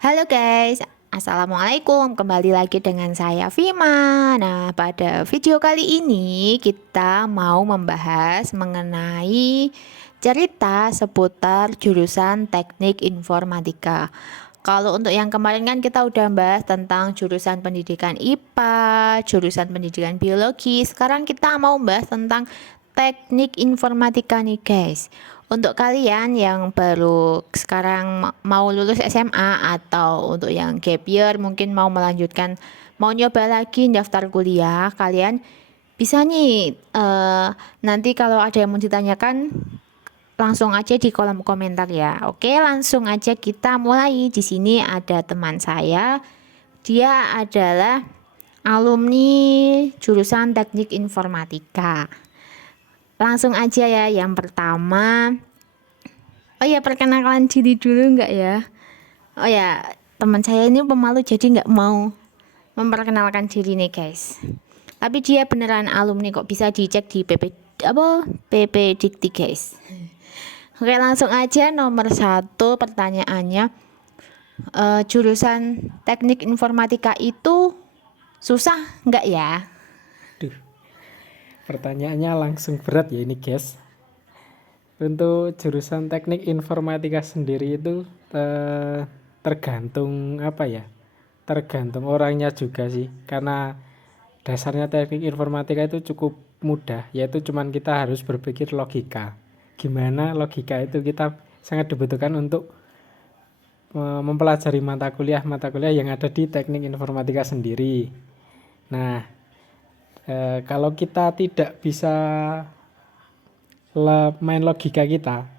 Halo guys, Assalamualaikum. Kembali lagi dengan saya Vima. Nah, pada video kali ini kita mau membahas mengenai cerita seputar jurusan Teknik Informatika. Kalau untuk yang kemarin kan kita udah bahas tentang jurusan pendidikan IPA, jurusan pendidikan biologi. Sekarang kita mau bahas tentang Teknik Informatika nih guys. Untuk kalian yang baru sekarang mau lulus SMA atau untuk yang gap year mungkin mau melanjutkan, mau nyoba lagi daftar kuliah, kalian bisa nih nanti kalau ada yang mau ditanyakan langsung aja di kolom komentar ya. Oke, langsung aja kita mulai. Di sini ada teman saya, dia adalah alumni jurusan Teknik Informatika. Langsung aja ya, yang pertama. Oh ya, perkenalkan diri dulu nggak ya? Oh ya, teman saya ini pemalu jadi nggak mau memperkenalkan diri nih guys. Tapi dia beneran alumni kok, bisa dicek di PP Dikti guys. Oke, langsung aja nomor satu pertanyaannya. Jurusan Teknik Informatika itu susah nggak ya? Duh, pertanyaannya langsung berat ya ini guys. Untuk jurusan teknik informatika sendiri itu tergantung apa ya? Tergantung orangnya juga sih. Karena dasarnya teknik informatika itu cukup mudah, yaitu cuman kita harus berpikir logika. Gimana logika itu kita sangat dibutuhkan untuk mempelajari mata kuliah yang ada di teknik informatika sendiri. Nah, kalau kita tidak bisa main logika kita,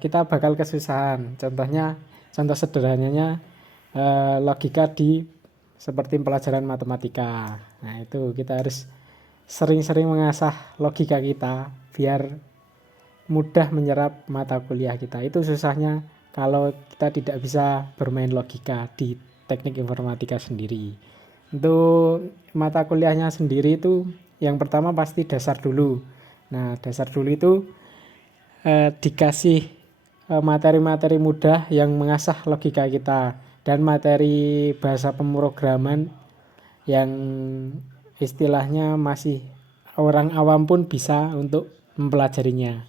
kita bakal kesusahan. Contoh sederhananya logika di seperti pelajaran matematika. Nah, itu kita harus sering-sering mengasah logika kita biar mudah menyerap mata kuliah kita. Itu susahnya kalau kita tidak bisa bermain logika di teknik informatika sendiri. Untuk mata kuliahnya sendiri itu yang pertama pasti dasar dulu. Nah, dasar dulu itu dikasih materi-materi mudah yang mengasah logika kita dan materi bahasa pemrograman yang istilahnya masih orang awam pun bisa untuk mempelajarinya.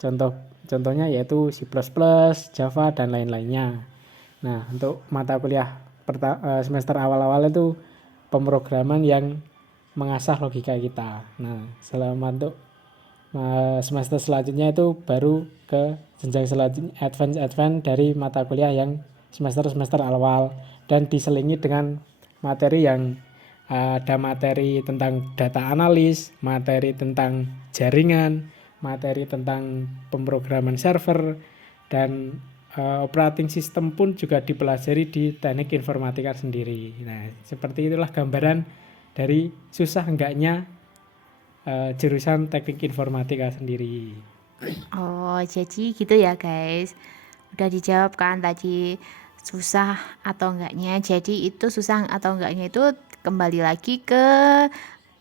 Contohnya yaitu C++, Java dan lain-lainnya. Nah, untuk mata kuliah semester awal-awal itu pemrograman yang mengasah logika kita. Nah, selama untuk semester selanjutnya itu baru ke jenjang selanjutnya advance dari mata kuliah yang semester awal dan diselingi dengan materi yang ada materi tentang data analis, materi tentang jaringan, materi tentang pemrograman server dan operating system pun juga dipelajari di teknik informatika sendiri. Nah, seperti itulah gambaran dari susah enggaknya jurusan teknik informatika sendiri. Oh, jadi gitu ya guys. Udah dijawab kan tadi susah atau enggaknya. Jadi itu susah atau enggaknya itu kembali lagi ke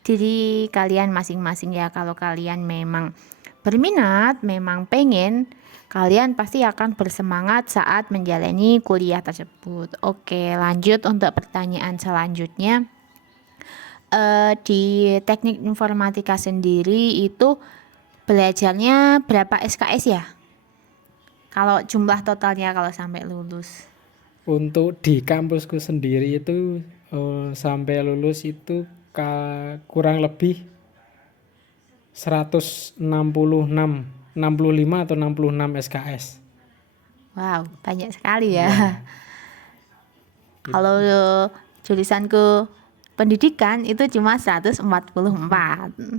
diri kalian masing-masing ya. Kalau kalian memang berminat, memang pengen, kalian pasti akan bersemangat saat menjalani kuliah tersebut. Oke, lanjut untuk pertanyaan selanjutnya. Di teknik informatika sendiri itu belajarnya berapa SKS ya? Kalau jumlah totalnya kalau sampai lulus. Untuk di kampusku sendiri itu sampai lulus itu kurang lebih 166, 65 atau 66 SKS. Wow, banyak sekali ya. Ya, Kalau itu. jurusanku pendidikan itu cuma 144.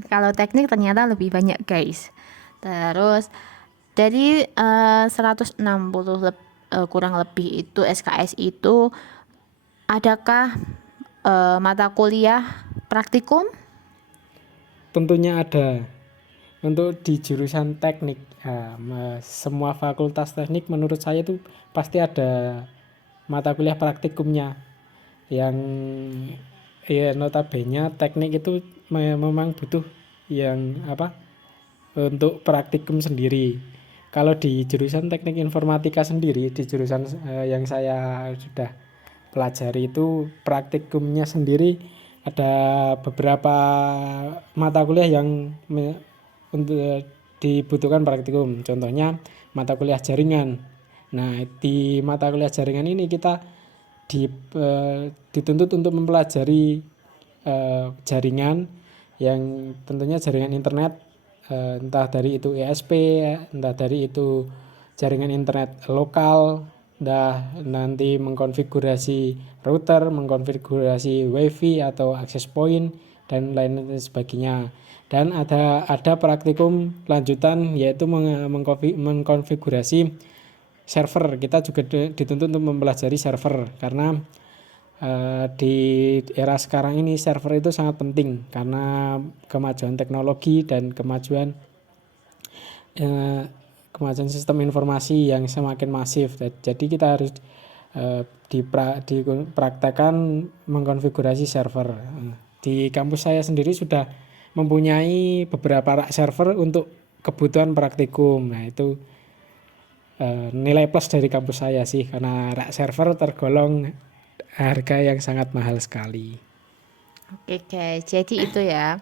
Kalau teknik ternyata lebih banyak, guys. Terus dari 160 kurang lebih itu SKS itu adakah mata kuliah praktikum? Tentunya ada. Untuk di jurusan teknik, semua fakultas teknik menurut saya itu pasti ada mata kuliah praktikumnya yang ya notabene teknik itu memang butuh yang apa untuk praktikum sendiri. Kalau di jurusan teknik informatika sendiri, di jurusan yang saya sudah pelajari itu praktikumnya sendiri ada beberapa mata kuliah yang untuk dibutuhkan praktikum. Contohnya mata kuliah jaringan. Nah, di mata kuliah jaringan ini kita dituntut untuk mempelajari jaringan yang tentunya jaringan internet, entah dari itu ISP, entah dari itu jaringan internet lokal, nanti mengkonfigurasi router, mengkonfigurasi wifi atau access point dan lain sebagainya. Dan ada praktikum lanjutan yaitu mengkonfigurasi server. Kita juga dituntut untuk mempelajari server karena di era sekarang ini server itu sangat penting karena kemajuan teknologi dan kemajuan sistem informasi yang semakin masif. Jadi kita harus dipraktekkan mengkonfigurasi server. Di kampus saya sendiri sudah mempunyai beberapa rak server untuk kebutuhan praktikum. Nah, itu nilai plus dari kampus saya sih, karena rak server tergolong harga yang sangat mahal sekali. Oke guys, jadi itu ya.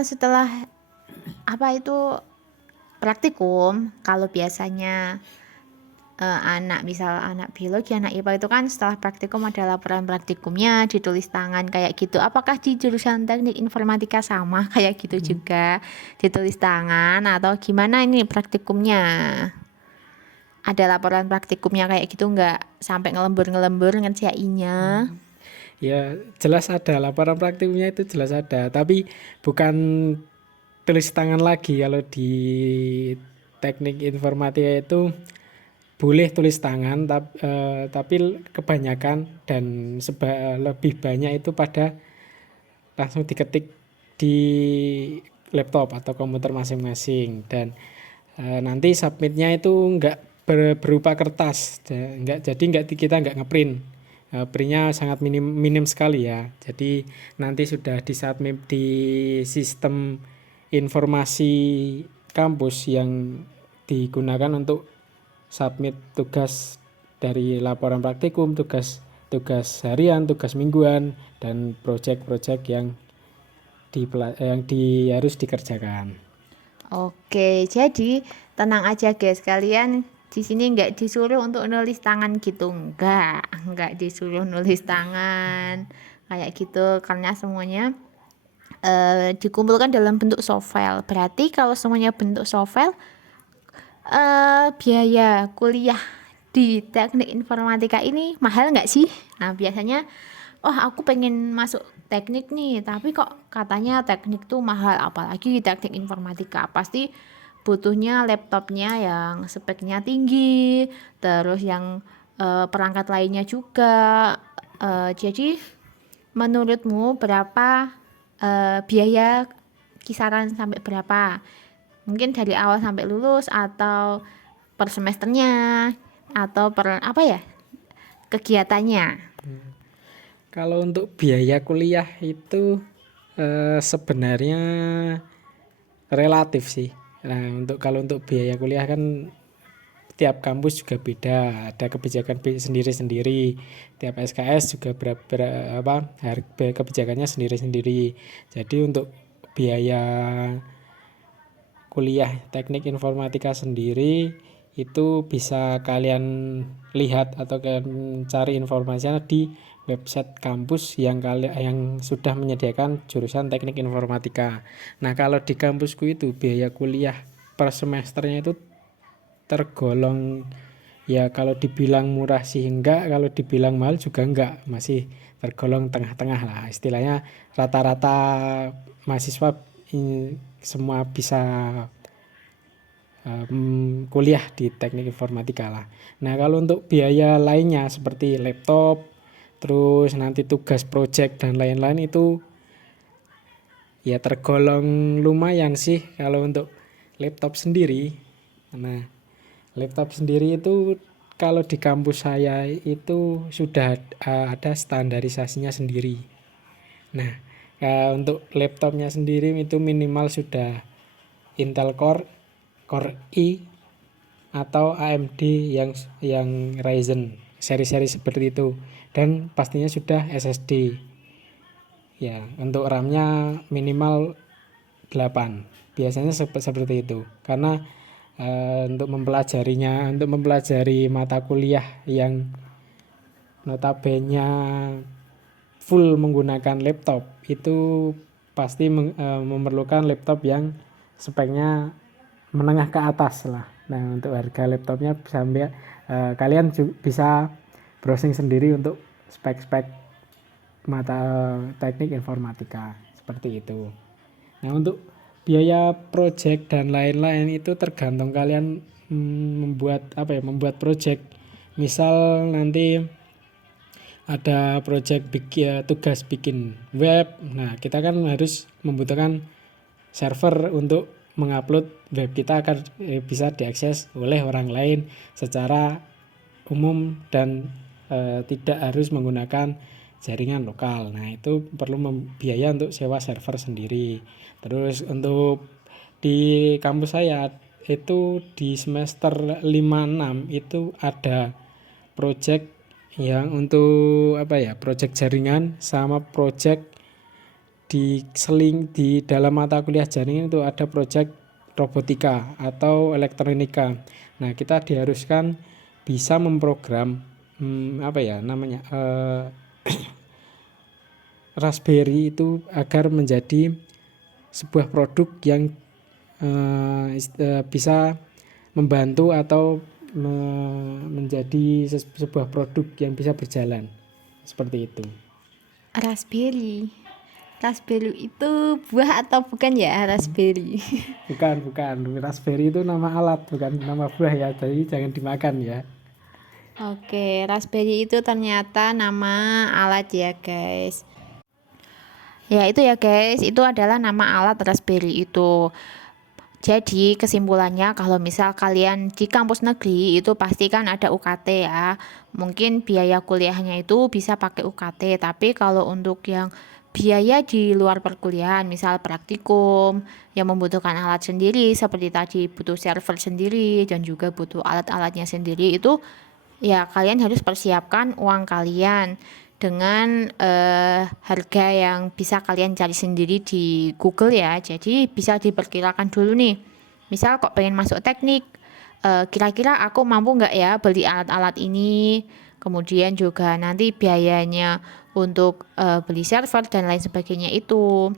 Setelah apa itu praktikum, kalau biasanya misal anak biologi, anak IPA itu kan setelah praktikum ada laporan praktikumnya ditulis tangan kayak gitu. Apakah di jurusan teknik informatika sama kayak gitu juga ditulis tangan atau gimana ini praktikumnya? Ada laporan praktikumnya kayak gitu nggak sampai ngelembur ngerjainnya? Ya jelas ada, laporan praktikumnya itu jelas ada, tapi bukan tulis tangan lagi. Kalau di teknik informatika itu boleh tulis tangan, tapi kebanyakan dan lebih banyak itu pada langsung diketik di laptop atau komputer masing-masing, dan nanti submitnya itu nggak berupa kertas, kita nggak ngeprint. Printnya sangat minim sekali ya. Jadi nanti sudah disubmit di sistem informasi kampus yang digunakan untuk submit tugas dari laporan praktikum, tugas harian, tugas mingguan, dan proyek-proyek yang harus dikerjakan. Oke, jadi tenang aja guys, kalian di sini nggak disuruh untuk nulis tangan gitu, nggak disuruh nulis tangan kayak gitu, karena semuanya dikumpulkan dalam bentuk soft file. Berarti kalau semuanya bentuk soft file, biaya kuliah di teknik informatika ini mahal nggak sih? Nah biasanya, oh aku pengen masuk teknik nih, tapi kok katanya teknik tuh mahal, apalagi teknik informatika pasti butuhnya laptopnya yang speknya tinggi, terus yang perangkat lainnya juga. Jadi menurutmu berapa biaya, kisaran sampai berapa? Mungkin dari awal sampai lulus atau per semesternya atau per apa ya kegiatannya? Kalau untuk biaya kuliah itu sebenarnya relatif sih. Nah, kalau untuk biaya kuliah kan tiap kampus juga beda, ada kebijakan sendiri-sendiri. Tiap SKS juga harga kebijakannya sendiri-sendiri. Jadi untuk biaya kuliah teknik informatika sendiri itu bisa kalian lihat atau kalian cari informasinya di website kampus yang sudah menyediakan jurusan teknik informatika. Nah, kalau di kampusku itu biaya kuliah per semesternya itu tergolong, ya kalau dibilang murah sih enggak, kalau dibilang mahal juga enggak, masih tergolong tengah-tengah lah. Istilahnya rata-rata mahasiswa semua bisa kuliah di teknik informatika lah. Nah, kalau untuk biaya lainnya seperti laptop, terus nanti tugas project dan lain-lain itu ya tergolong lumayan sih kalau untuk laptop sendiri. Nah, laptop sendiri itu kalau di kampus saya itu sudah ada standarisasinya sendiri. Nah, untuk laptopnya sendiri itu minimal sudah Intel Core Core i atau AMD yang Ryzen seri-seri seperti itu, dan pastinya sudah SSD. Ya, untuk RAM-nya minimal 8. Biasanya seperti itu. Karena untuk mempelajari mata kuliah yang notabene full menggunakan laptop, itu pasti memerlukan laptop yang speknya menengah ke atas lah. Nah, untuk harga laptopnya sampai kalian bisa browsing sendiri untuk spek-spek mata teknik informatika seperti itu. Nah, untuk biaya project dan lain-lain itu tergantung kalian membuat project. Misal nanti ada project tugas bikin web. Nah, kita kan harus membutuhkan server untuk mengupload web kita agar bisa diakses oleh orang lain secara umum dan tidak harus menggunakan jaringan lokal. Nah, itu perlu biaya untuk sewa server sendiri. Terus untuk di kampus saya itu di semester 5-6 itu ada project yang untuk project jaringan sama project di dalam mata kuliah jaringan itu ada project robotika atau elektronika. Nah, kita diharuskan bisa memprogram Raspberry itu agar menjadi sebuah produk yang bisa membantu atau menjadi sebuah produk yang bisa berjalan seperti itu. Raspberry itu buah atau bukan ya raspberry? Bukan. Raspberry itu nama alat, bukan nama buah ya. Jadi jangan dimakan ya. Oke, raspberry itu ternyata nama alat ya guys. Ya itu ya guys, itu adalah nama alat raspberry itu. Jadi kesimpulannya kalau misal kalian di kampus negeri itu pasti kan ada UKT ya. Mungkin biaya kuliahnya itu bisa pakai UKT, tapi kalau untuk yang biaya di luar perkuliahan, misal praktikum yang membutuhkan alat sendiri seperti tadi butuh server sendiri dan juga butuh alat-alatnya sendiri, itu ya kalian harus persiapkan uang kalian dengan harga yang bisa kalian cari sendiri di Google ya. Jadi bisa diperkirakan dulu nih. Misal kok pengen masuk teknik, kira-kira aku mampu nggak ya beli alat-alat ini. Kemudian juga nanti biayanya untuk beli server dan lain sebagainya itu.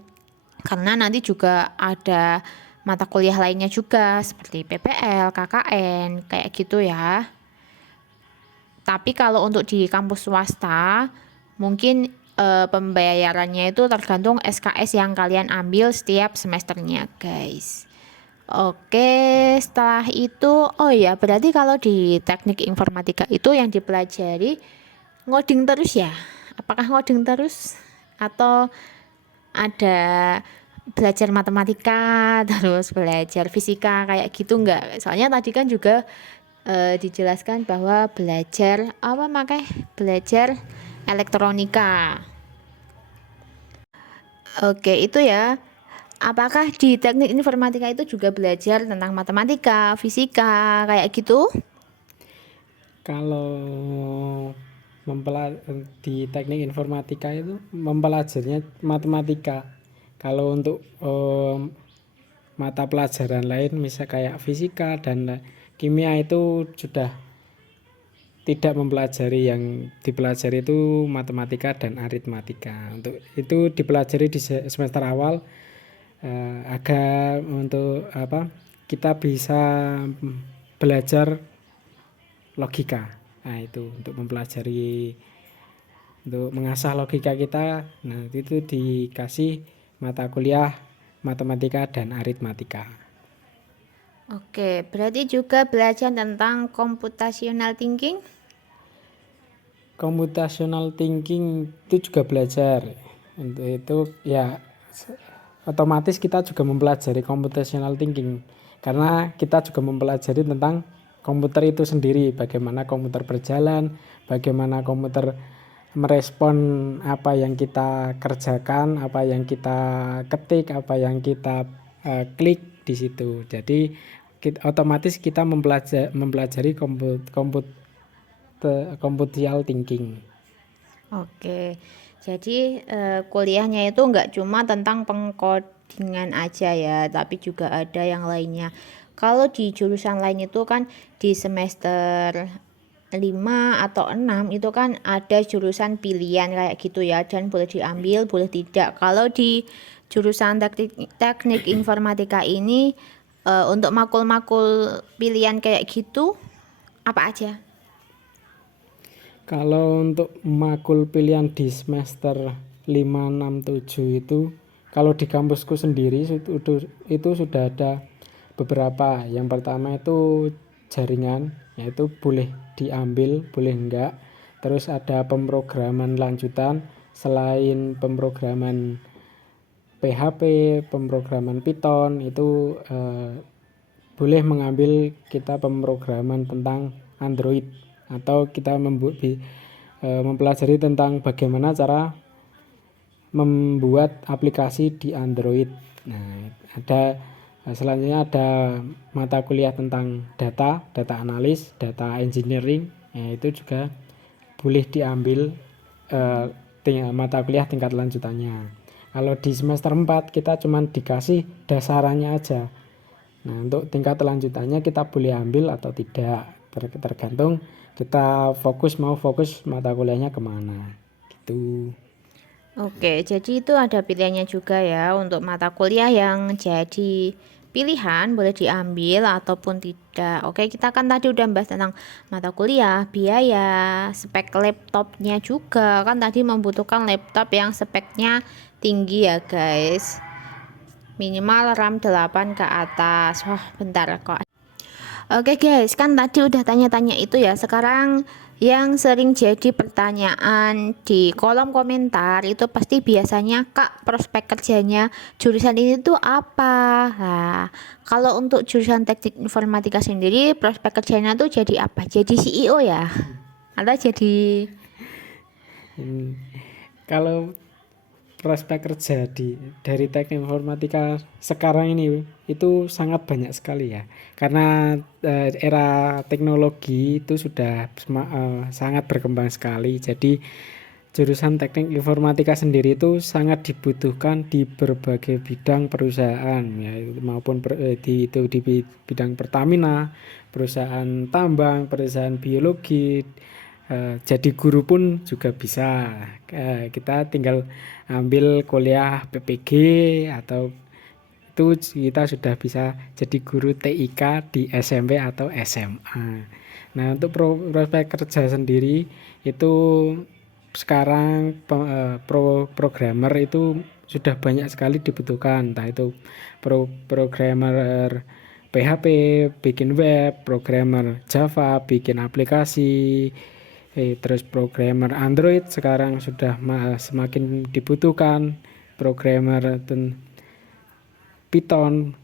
Karena nanti juga ada mata kuliah lainnya juga seperti PPL, KKN, kayak gitu ya. Tapi kalau untuk di kampus swasta, mungkin pembayarannya itu tergantung SKS yang kalian ambil setiap semesternya, guys. Oke, setelah itu, oh ya, berarti kalau di teknik informatika itu yang dipelajari ngoding terus ya? Apakah ngoding terus? Atau ada belajar matematika, terus belajar fisika, kayak gitu enggak? Soalnya tadi kan juga dijelaskan bahwa belajar belajar elektronika. Oke, itu ya. Apakah di teknik informatika itu juga belajar tentang matematika, fisika, kayak gitu? Kalau di teknik informatika itu mempelajarinya matematika. Kalau untuk mata pelajaran lain misal kayak fisika dan kimia itu sudah tidak mempelajari, yang dipelajari itu matematika dan aritmatika. Untuk itu dipelajari di semester awal agar untuk kita bisa belajar logika. Nah, itu untuk mempelajari, untuk mengasah logika kita. Nah, itu dikasih mata kuliah matematika dan aritmatika. Oke, berarti juga belajar tentang computational thinking. Computational thinking itu juga belajar. Untuk itu ya otomatis kita juga mempelajari computational thinking karena kita juga mempelajari tentang komputer itu sendiri, bagaimana komputer berjalan, bagaimana komputer merespon apa yang kita kerjakan, apa yang kita ketik, apa yang kita klik di situ. Jadi otomatis kita mempelajari computational thinking. Oke, jadi kuliahnya itu nggak cuma tentang pengkodingan aja ya, tapi juga ada yang lainnya. Kalau di jurusan lain itu kan di semester 5 atau 6 itu kan ada jurusan pilihan kayak gitu ya, dan boleh diambil, boleh tidak. Kalau di jurusan teknik informatika ini untuk makul-makul pilihan kayak gitu apa aja? Kalau untuk makul pilihan di semester 5, 6, 7 itu, kalau di kampusku sendiri itu sudah ada beberapa. Yang pertama itu jaringan, yaitu boleh diambil, boleh enggak. Terus ada pemrograman lanjutan, selain pemrograman PHP, pemrograman Python itu boleh mengambil kita pemrograman tentang Android, atau kita mempelajari tentang bagaimana cara membuat aplikasi di Android. Nah, selanjutnya ada mata kuliah tentang data analis, data engineering. Ya, itu juga boleh diambil mata kuliah tingkat lanjutannya. Kalau di semester 4 kita cuma dikasih dasarannya aja. Nah, untuk tingkat lanjutannya kita boleh ambil atau tidak, tergantung kita mau fokus mata kuliahnya kemana gitu. Oke, jadi itu ada pilihannya juga ya untuk mata kuliah yang jadi pilihan boleh diambil ataupun tidak. Oke, kita kan tadi udah bahas tentang mata kuliah, biaya, spek laptopnya juga. Kan tadi membutuhkan laptop yang speknya tinggi ya guys. Minimal RAM 8 ke atas. Wah, bentar kok. Oke guys, kan tadi udah tanya-tanya itu ya. Sekarang yang sering jadi pertanyaan di kolom komentar itu pasti biasanya, Kak, prospek kerjanya jurusan ini tuh apa? Nah, kalau untuk jurusan teknik informatika sendiri, prospek kerjanya tuh jadi apa? Jadi CEO ya? Atau jadi Kalau prospek kerja dari teknik informatika sekarang ini itu sangat banyak sekali ya, karena era teknologi itu sudah sangat berkembang sekali. Jadi jurusan teknik informatika sendiri itu sangat dibutuhkan di berbagai bidang perusahaan ya, maupun di bidang Pertamina, perusahaan tambang, perusahaan biologi. Jadi guru pun juga bisa. Kita tinggal ambil kuliah PPG, atau itu kita sudah bisa jadi guru TIK di SMP atau SMA. Nah, untuk prospek kerja sendiri itu sekarang programmer itu sudah banyak sekali dibutuhkan, entah itu programmer PHP, bikin web, programmer Java, bikin aplikasi, terus programmer Android sekarang sudah semakin dibutuhkan, programmer Python,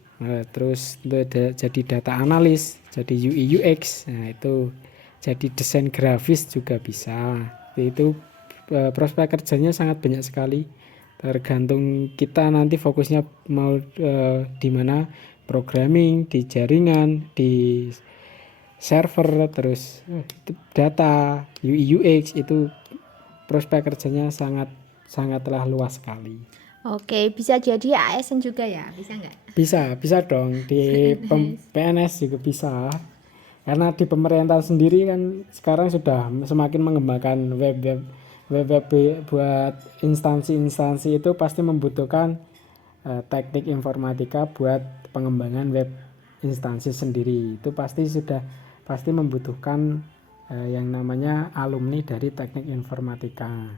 terus jadi data analis, jadi UI UX, nah itu jadi desain grafis juga bisa. Itu prospek kerjanya sangat banyak sekali, tergantung kita nanti fokusnya mau di mana, programming, di jaringan, di server, terus data, UI UX, itu prospek kerjanya sangatlah luas sekali. Oke, bisa jadi ASN juga ya? Bisa nggak? Bisa dong, di PNS juga bisa. Karena di pemerintah sendiri kan sekarang sudah semakin mengembangkan web buat instansi-instansi, itu pasti membutuhkan teknik informatika buat pengembangan web instansi sendiri. Itu pasti membutuhkan yang namanya alumni dari teknik informatika.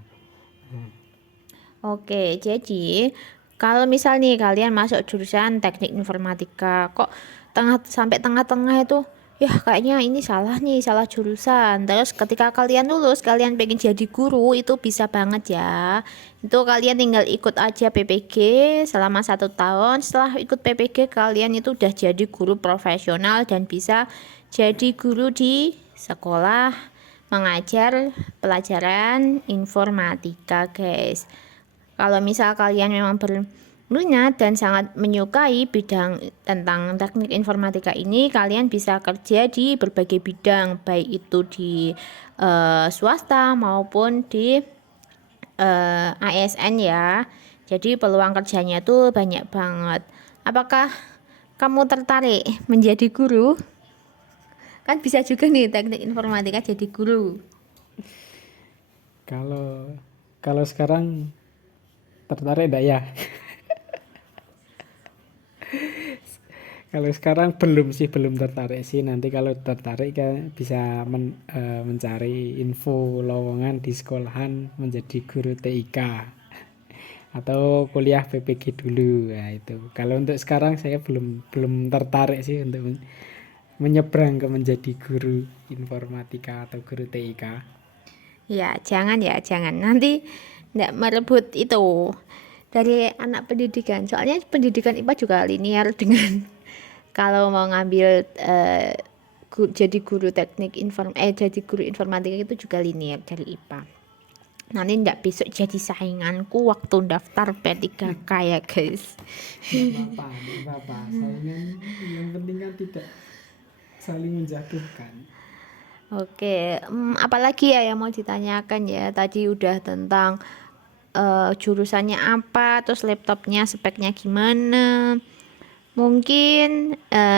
Oke, jadi kalau misal nih kalian masuk jurusan teknik informatika, kok sampai tengah-tengah itu, ya kayaknya ini salah nih, salah jurusan. Terus ketika kalian lulus, kalian pengen jadi guru, itu bisa banget ya. Itu kalian tinggal ikut aja PPG selama 1 tahun. Setelah ikut PPG, kalian itu udah jadi guru profesional dan bisa jadi guru di sekolah mengajar pelajaran informatika, guys. Kalau misal kalian memang minat dan sangat menyukai bidang tentang teknik informatika ini, kalian bisa kerja di berbagai bidang, baik itu di swasta maupun di ASN ya. Jadi peluang kerjanya tuh banyak banget. Apakah kamu tertarik menjadi guru? Kan bisa juga nih teknik informatika jadi guru. Kalau kalau sekarang tertarik enggak ya? Kalau sekarang belum sih, belum tertarik sih. Nanti kalau tertarik kan bisa mencari info lowongan di sekolahan menjadi guru TIK atau kuliah PPG dulu. Nah, itu. Kalau untuk sekarang saya belum belum tertarik sih untuk menyeberang ke menjadi guru informatika atau guru TIK. Ya, jangan. Nanti nggak merebut itu dari anak pendidikan. Soalnya pendidikan IPA juga linear dengan kalau mau ngambil jadi guru jadi guru informatika itu juga linear dari IPA. Nanti nggak besok jadi sainganku waktu daftar P3K ya guys. Tidak apa-apa. Saingan yang penting kan tidak saling menjatuhkan. Oke, apalagi ya yang mau ditanyakan ya? Tadi udah tentang jurusannya apa, terus laptopnya speknya gimana. Mungkin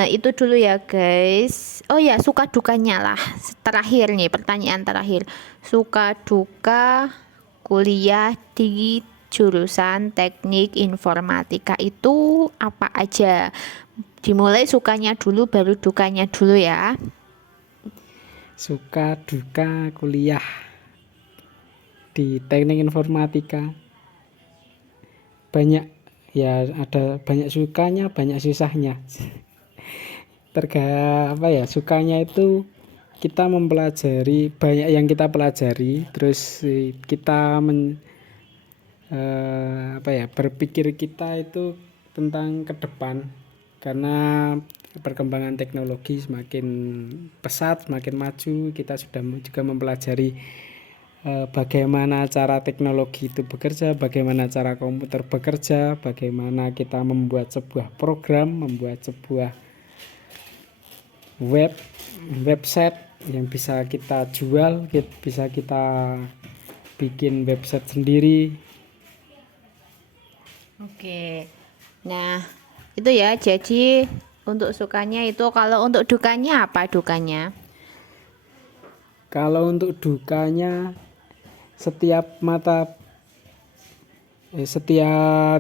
itu dulu ya guys. Oh ya, suka dukanya lah. Terakhir nih, pertanyaan terakhir. Suka duka kuliah di jurusan teknik informatika itu apa aja? Dimulai sukanya dulu baru dukanya dulu ya. Suka duka kuliah di teknik informatika banyak ya, ada banyak sukanya banyak susahnya. Apa ya, sukanya itu kita mempelajari banyak yang kita pelajari, terus kita apa ya, berpikir kita itu tentang ke depan, karena perkembangan teknologi semakin pesat, semakin maju. Kita sudah juga mempelajari bagaimana cara teknologi itu bekerja, bagaimana cara komputer bekerja, bagaimana kita membuat sebuah program, membuat sebuah website yang bisa kita jual, bisa kita bikin website sendiri. Oke. Nah, itu ya. Jadi untuk sukanya itu, kalau untuk dukanya apa dukanya? Kalau untuk dukanya, setiap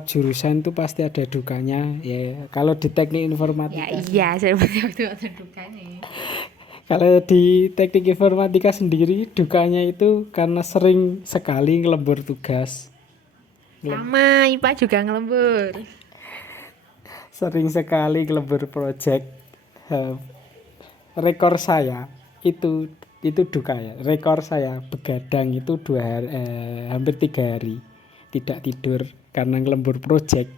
jurusan itu pasti ada dukanya ya. Kalau di teknik Ya informatika iya, seperti itu dukanya. kalau di teknik informatika sendiri, dukanya itu karena sering sekali ngelembur tugas. Sama, IPA juga ngelembur. Sering sekali ngelembur project. Eh, rekor saya itu duka ya. Rekor saya begadang itu hampir 3 hari tidak tidur karena ngelembur project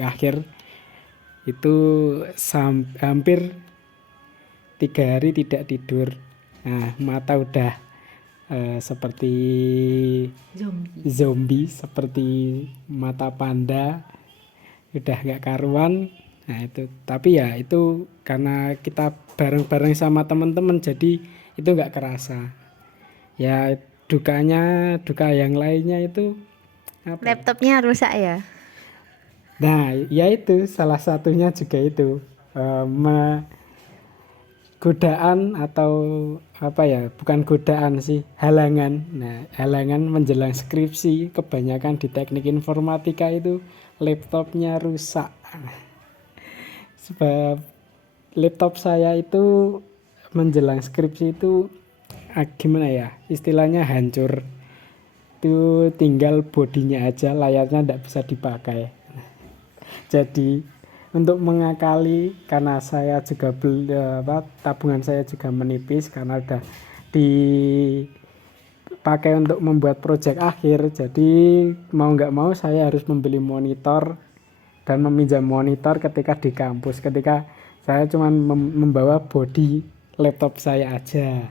akhir itu hampir 3 hari tidak tidur. Nah, mata udah seperti zombie, seperti mata panda, udah gak karuan. Nah itu, tapi ya itu karena kita bareng-bareng sama teman-teman, jadi itu nggak kerasa. Ya duka yang lainnya itu apa? Laptopnya rusak ya? Nah ya itu salah satunya juga itu, godaan atau apa ya, bukan godaan sih, halangan. Nah halangan menjelang skripsi kebanyakan di teknik informatika itu laptopnya rusak. Sebab laptop saya itu menjelang skripsi itu gimana ya, istilahnya hancur. Itu tinggal bodinya aja, layarnya tidak bisa dipakai. Jadi untuk mengakali, karena saya juga tabungan saya juga menipis karena udah dipakai untuk membuat proyek akhir. Jadi mau nggak mau saya harus membeli monitor dan meminjam monitor ketika di kampus, ketika saya cuma membawa bodi laptop saya aja.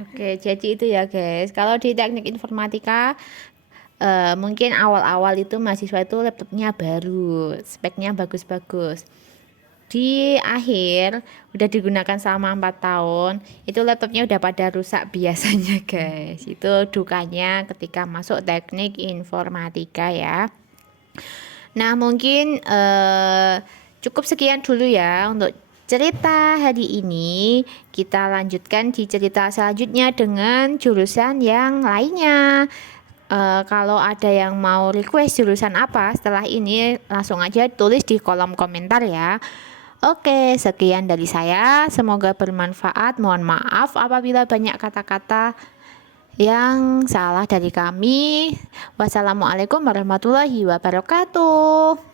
Oke, jadi itu ya guys. Kalau di teknik informatika mungkin awal-awal itu mahasiswa itu laptopnya baru, speknya bagus-bagus. Di akhir udah digunakan selama 4 tahun, itu laptopnya udah pada rusak biasanya guys. Itu dukanya ketika masuk teknik informatika ya. Nah, mungkin cukup sekian dulu ya untuk cerita hari ini. Kita lanjutkan di cerita selanjutnya dengan jurusan yang lainnya. Kalau ada yang mau request jurusan apa setelah ini, langsung aja tulis di kolom komentar ya. Oke, sekian dari saya. Semoga bermanfaat. Mohon maaf apabila banyak kata-kata yang salah dari kami. Wassalamualaikum warahmatullahi wabarakatuh.